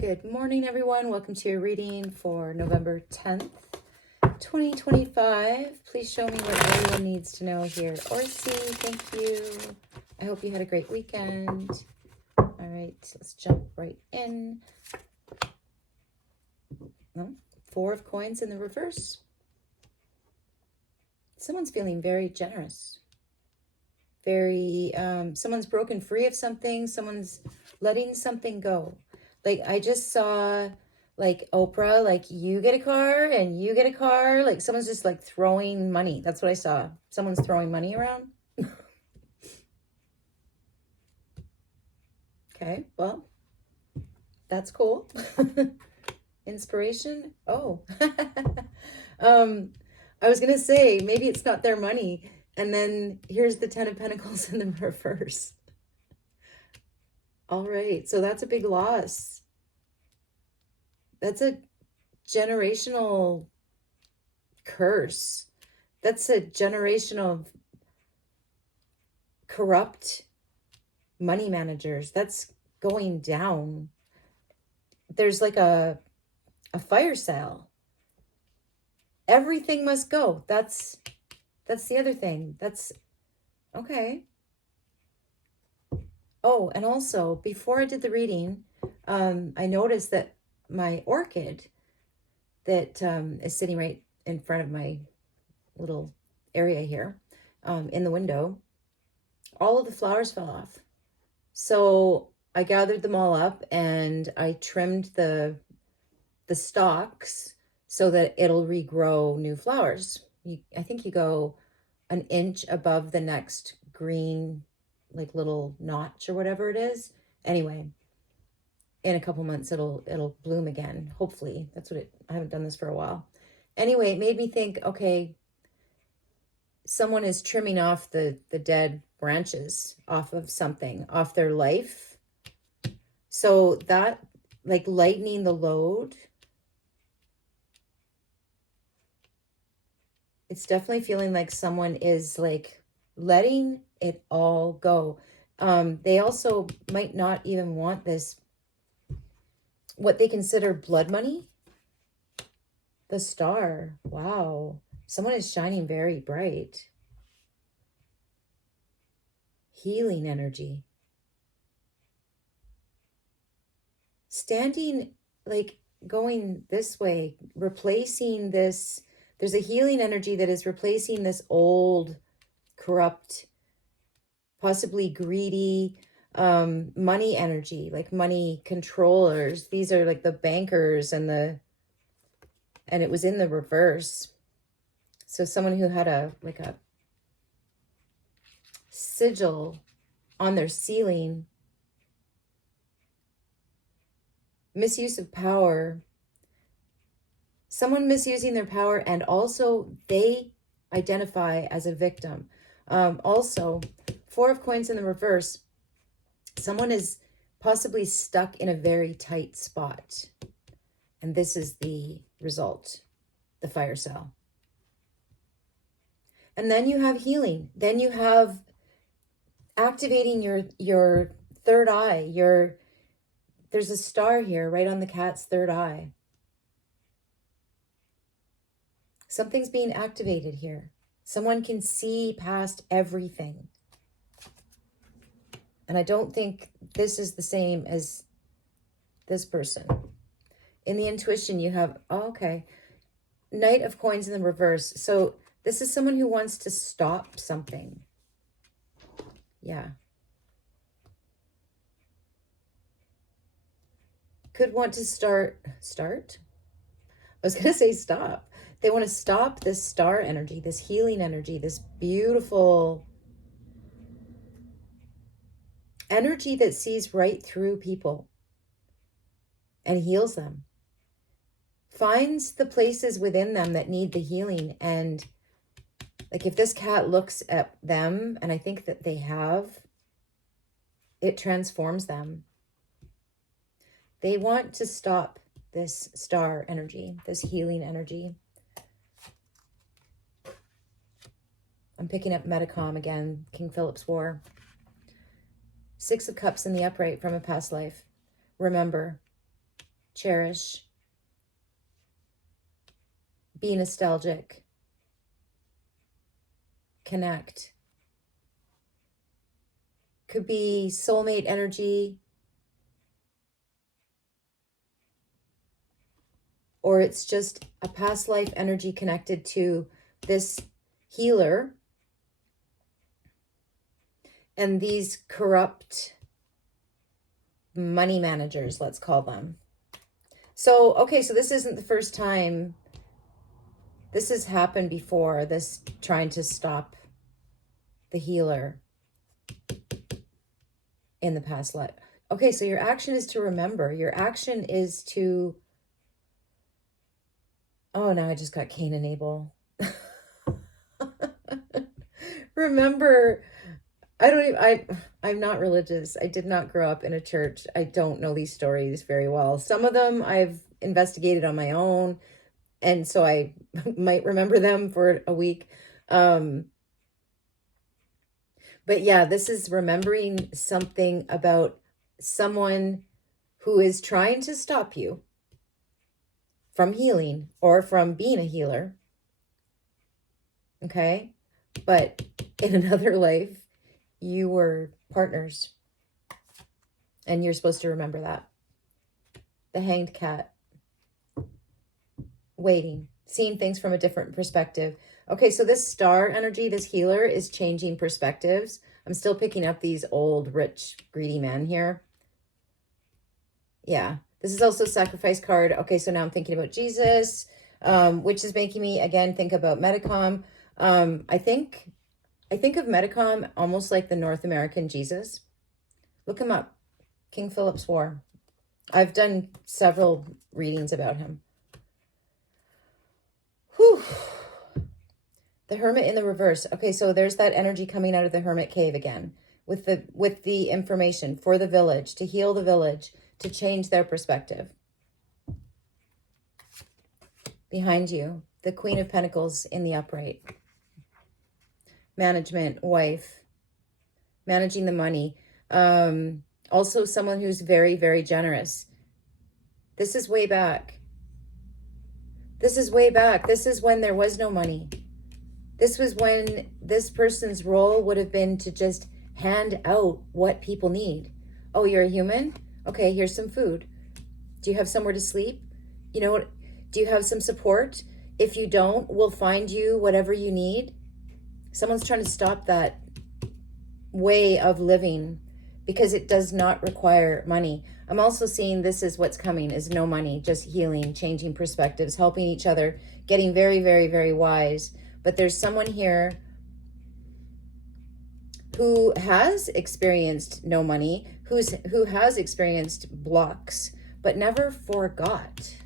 Good morning, everyone. Welcome to your reading for November 10th, 2025. Please show me what everyone needs to know here. Orsi, thank you. I hope you had a great weekend. All right, let's jump right in. No, 4 of coins in the reverse. Someone's feeling very generous. Someone's broken free of something. Someone's letting something go. Like, I just saw, like, Oprah, like, you get a car and you get a car. Like, someone's just, like, throwing money. That's what I saw. Someone's throwing money around. Okay, well, that's cool. Inspiration? Oh. I was going to say, maybe it's not their money. And then here's the 10 of Pentacles in the reverse. All right, so that's a big loss. That's a generational curse. That's a generational corrupt money managers. That's going down. There's like a fire sale. Everything must go. That's the other thing. That's okay. Oh, and also, before I did the reading, I noticed that my orchid that is sitting right in front of my little area here in the window, all of the flowers fell off. So I gathered them all up and I trimmed the stalks so that it'll regrow new flowers. I think you go an inch above the next green, like little notch or whatever it is. Anyway, in a couple months it'll bloom again. Hopefully. I haven't done this for a while. Anyway, it made me think, okay, someone is trimming off the dead branches off of something, off their life. So that, like, lightening the load, it's definitely feeling like someone is like letting it all go. They also might not even want this, what they consider blood money. The star. Wow. Someone is shining very bright. Healing energy. Standing, like, going this way, replacing this. There's a healing energy that is replacing this old, corrupt, possibly greedy money energy, like money controllers. These are like the bankers and it was in the reverse. So someone who had a sigil on their ceiling. Misuse of power. Someone misusing their power, and also they identify as a victim. Also, 4 of coins in the reverse. Someone is possibly stuck in a very tight spot. And this is the result, the fire sale. And then you have healing. Then you have activating your third eye. There's a star here right on the cat's third eye. Something's being activated here. Someone can see past everything. And I don't think this is the same as this person. In the intuition, you have, Knight of Coins in the reverse. So this is someone who wants to stop something. Yeah. Could want to start? I was going to say stop. They want to stop this star energy, this healing energy, this beautiful energy that sees right through people and heals them. Finds the places within them that need the healing. And like, if this cat looks at them, and I think that they have, it transforms them. They want to stop this star energy, this healing energy. I'm picking up Metacom again, King Philip's War. 6 of Cups in the upright from a past life. Remember, cherish, be nostalgic, connect. Could be soulmate energy, or it's just a past life energy connected to this healer and these corrupt money managers, let's call them. So, okay, so this isn't the first time. This has happened before, this trying to stop the healer in the past life. Okay, so your action is to remember. Your action is to... Oh, now I just got Cain and Abel. Remember, I'm not religious. I did not grow up in a church. I don't know these stories very well. Some of them I've investigated on my own, and so I might remember them for a week. But yeah, this is remembering something about someone who is trying to stop you from healing or from being a healer. Okay? But in another life, you were partners. And you're supposed to remember that. The Hanged Cat. Waiting. Seeing things from a different perspective. Okay, so this star energy, this healer, is changing perspectives. I'm still picking up these old, rich, greedy men here. Yeah. This is also a sacrifice card. Okay, so now I'm thinking about Jesus, which is making me, again, think about Medicom. I think of Medicom almost like the North American Jesus. Look him up. King Philip's War. I've done several readings about him. Whew. The Hermit in the reverse. Okay, so there's that energy coming out of the Hermit cave again with the information for the village, to heal the village, to change their perspective. Behind you, the Queen of Pentacles in the upright. Management, wife, managing the money. Also someone who's very, very generous. This is way back. This is way back. This is when there was no money. This was when this person's role would have been to just hand out what people need. Oh, you're a human? Okay, here's some food. Do you have somewhere to sleep? You know what? Do you have some support? If you don't, we'll find you whatever you need. Someone's trying to stop that way of living because it does not require money. I'm also seeing this is what's coming, is no money, just healing, changing perspectives, helping each other, getting very, very, very wise. But there's someone here who has experienced no money, who has experienced blocks, but never forgot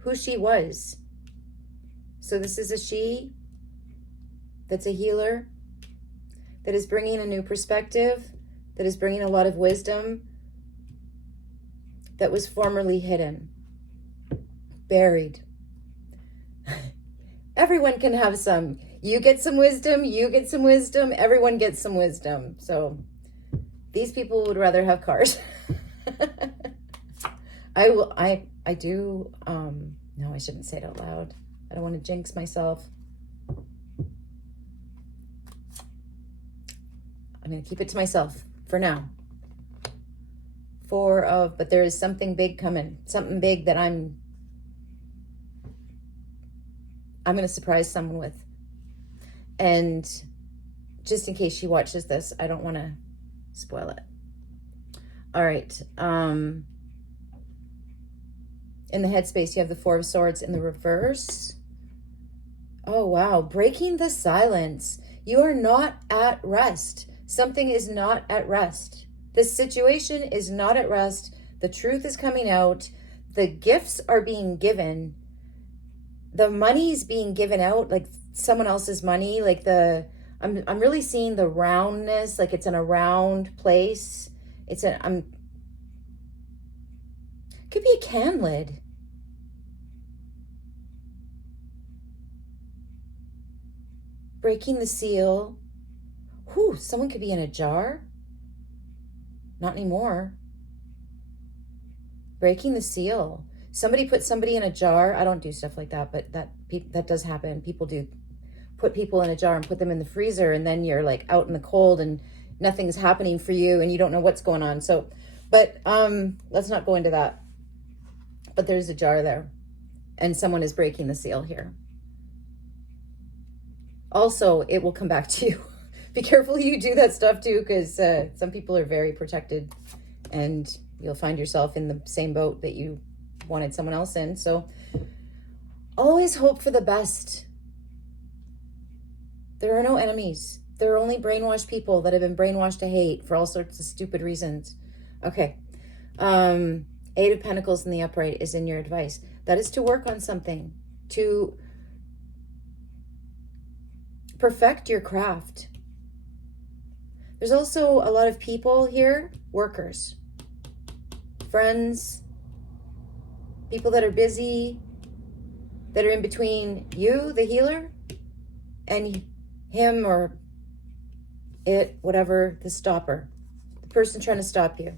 who she was. So this is a she that's a healer, that is bringing a new perspective, that is bringing a lot of wisdom that was formerly hidden, buried. Everyone can have some. You get some wisdom, you get some wisdom, everyone gets some wisdom. So these people would rather have cars. No, I shouldn't say it out loud. I don't want to jinx myself. I'm going to keep it to myself for now. But there is something big coming. Something big that I'm going to surprise someone with. And just in case she watches this, I don't want to spoil it. All right. In the headspace, you have the Four of Swords in the reverse. Oh, wow. Breaking the silence. You are not at rest. Something is not at rest. This situation is not at rest. The truth is coming out. The gifts are being given. The money's being given out, like someone else's money. Like I'm really seeing the roundness, like it's in a round place. Could be a can lid. Breaking the seal. Whew, someone could be in a jar. Not anymore. breaking the seal. Somebody put somebody in a jar. I don't do stuff like that, but that does happen. People do put people in a jar and put them in the freezer, and then you're like out in the cold and nothing's happening for you and you don't know what's going on. So, but let's not go into that. But there's a jar there and someone is breaking the seal here. Also, it will come back to you. Be careful you do that stuff too, because some people are very protected and you'll find yourself in the same boat that you wanted someone else in. So always hope for the best. There are no enemies. There are only brainwashed people that have been brainwashed to hate for all sorts of stupid reasons. Okay. Eight of Pentacles in the upright is in your advice. That is to work on something, to perfect your craft. There's also a lot of people here, workers, friends, people that are busy, that are in between you, the healer, and him or it, whatever, the stopper, the person trying to stop you.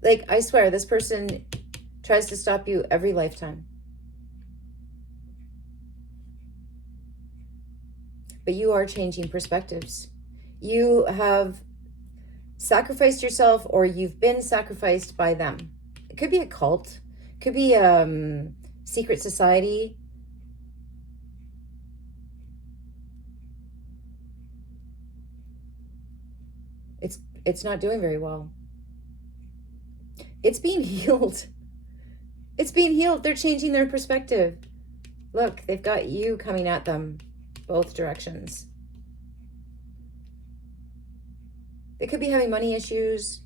Like, I swear, this person tries to stop you every lifetime. But you are changing perspectives. You have sacrificed yourself, or you've been sacrificed by them. It could be a cult. It could be secret society. It's not doing very well. It's being healed. It's being healed. They're changing their perspective. Look, they've got you coming at them both directions. They could be having money issues.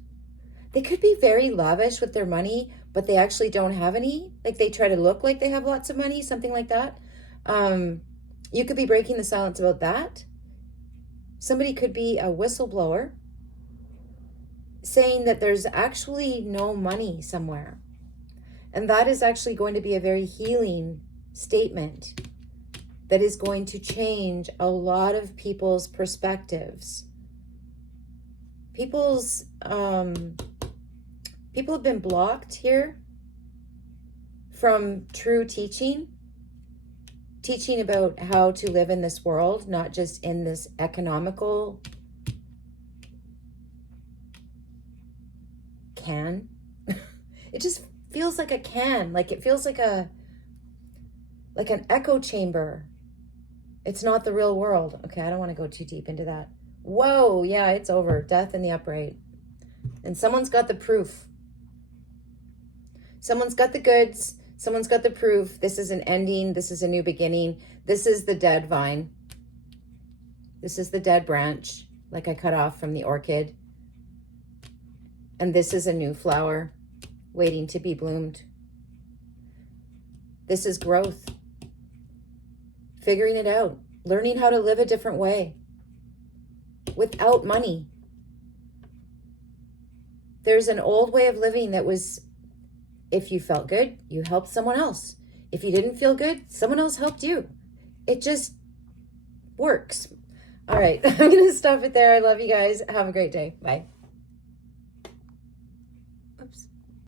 They could be very lavish with their money, but they actually don't have any. Like, they try to look like they have lots of money, something like that. You could be breaking the silence about that. Somebody could be a whistleblower saying that there's actually no money somewhere. And that is actually going to be a very healing statement that is going to change a lot of people's perspectives. People have been blocked here from true teaching about how to live in this world, not just in this economical can. It just feels like a can, like it feels like an echo chamber. It's not the real world. Okay, I don't want to go too deep into that. Whoa, yeah, it's over. Death in the upright. And someone's got the proof. Someone's got the goods. Someone's got the proof. This is an ending. This is a new beginning. This is the dead vine. This is the dead branch, like I cut off from the orchid. And this is a new flower waiting to be bloomed. This is growth. Figuring it out. Learning how to live a different way. Without money. There's an old way of living that was, if you felt good, you helped someone else. If you didn't feel good, someone else helped you. It just works. All right, I'm going to stop it there. I love you guys. Have a great day. Bye.